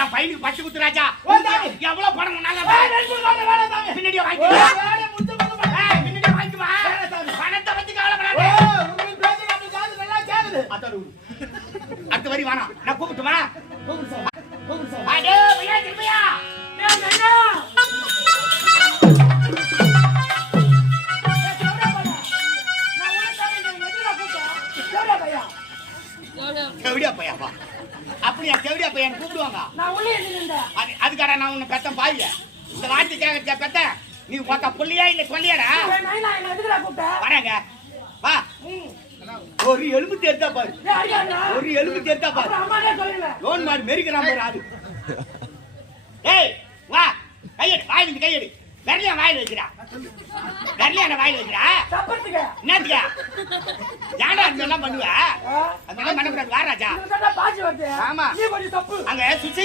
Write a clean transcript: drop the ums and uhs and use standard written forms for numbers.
என் பையனுக்கு பச்சை குத்து ராஜா. எவ்வளவு பணம் பின்னாடியே வாங்கிக்குமா? பணத்தை பத்தி கவலைப்படாத. அடுத்த வரி வேணாம். நான் கூப்பிட்டுமா? திரும்பியா செவிடியா பையாப்பா. அப்படியா செவிடியா பையன் கூப்பிடுவாங்க. அதுக்கார நான் உன்னை பெத்த பாயில இந்த வார்த்தை கேட்க பெத்த நீ பார்த்தா புள்ளியா இல்ல சொல்லியாடா? வராங்க வா. ஒரு எலும்பு தேர்த்தா பாரு, ஒரு எலும்பு தேர்த்தா பாரு. லோன் மாடு மெரிக்கிறான் பாரு ஆளு. ஏய் வா, கையெடு, வாயில இருந்து கையெடு. வெள்ளையா வாயில வைக்கிறா, வெள்ளையா வாயில வைக்கிறா. என்னத்துக்கா ஏன்டா அதெல்லாம் பண்ணுவ? அதெல்லாம் பண்ணக்கூடாது. வா ராஜா. ஆமா அங்க சுத்தி